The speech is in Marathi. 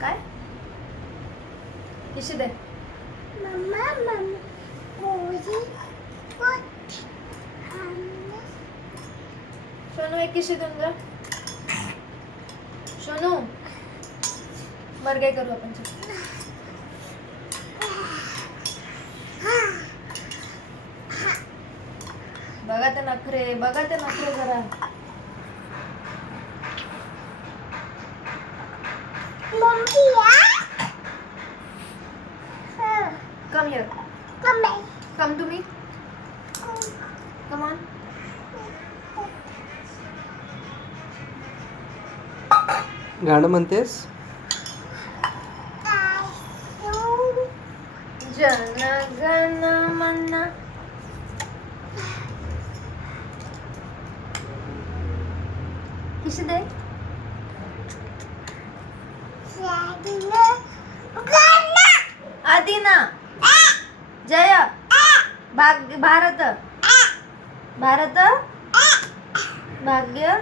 काय किशी दे मम्मा मम्मा कोजी कोट सोनू एक किशी देऊन जा. सोनू वर काय करू आपण चल. बघा ते नखरे जरा. Mummy come here. Come to me. Come on. गाणं म्हणतेस? जन गण मन. किशी दे. आदिना जय भारत भारत भाग्य